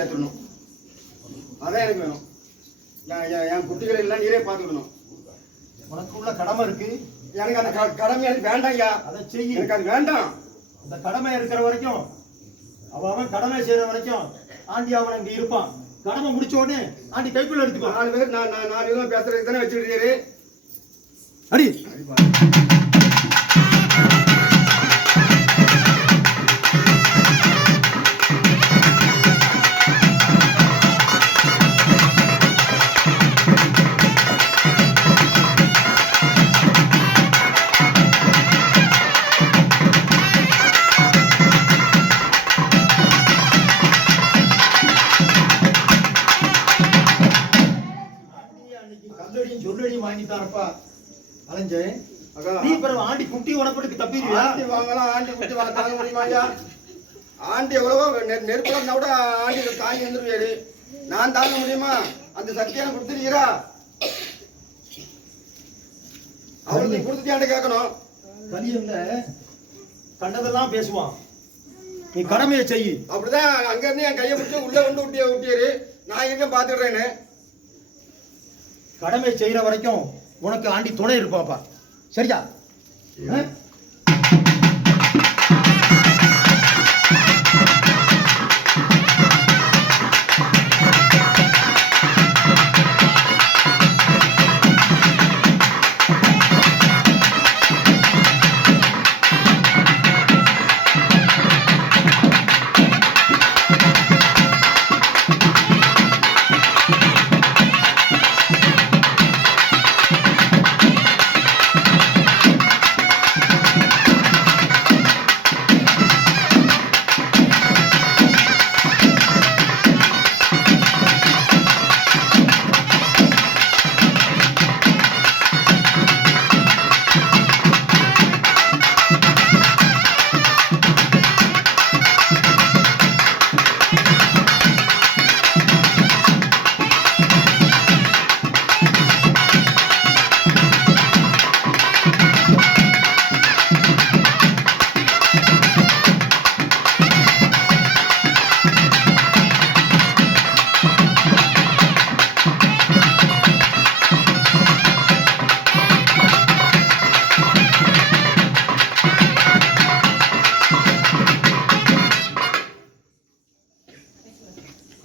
சேர்த்துடணும். அதான் எனக்கு வேணும். என் குட்டிகளை எல்லாம் நீரே பார்த்துக்கணும். உனக்கு உள்ள கடமை இருக்கு. எனக்கு அந்த கடமை எனக்கு வேண்டாம் ஐயா. அதை செய்ய எனக்கு அது வேண்டாம். அந்த கடமை இருக்கிற வரைக்கும் அவன் கடமை செய்யற வரைக்கும் ஆண்டி அவன் இங்க இருப்பான். கடமை முடிச்ச உடனே ஆண்டி கைக்குள்ள எடுத்துக்கோ. 4 பேர் நான் எதுவும் பேசுறது தானே வச்சுக்கிட்டு அடி சொல்லடியும் வாங்கிட்டாரப்பா அலைஞ்சே. நீ பிறகு ஆண்டி குட்டி உடப்பட்டுக்கு தப்பிடுவியா? ஆண்டி வாங்கலாம், ஆண்டி குட்டி வாங்க தாங்க முடியுமா ஐயா? ஆண்டி எவ்வளவோ நெருப்புல கூட ஆண்டி தாங்கி வந்துருவாரு. நான் தாங்க முடியுமா? அந்த சக்தியான கொடுத்துருக்கிறா அவளுக்கு நீ கொடுத்துட்டியாண்ட கேட்கணும். கலியல்ல கண்டதெல்லாம் பேசுவான். நீ கடமையை செய்யி. அப்படிதான் அங்க இருந்து என் கையை பிடிச்சி உள்ள கொண்டு விட்டியாரு. நான் இருக்கேன் பாத்துடுறேன்னு. கடமை செய்யற வரைக்கும் உனக்கு ஆண்டி துணை இருப்பாப்பா. சரியா?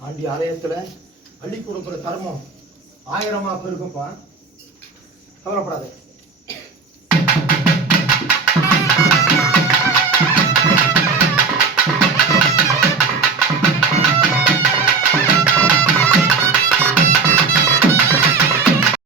ஆண்டி ஆலயத்துல அள்ளி கொடுக்குற தர்மம் 1000 இருக்கும்பா. கவலைப்படாத.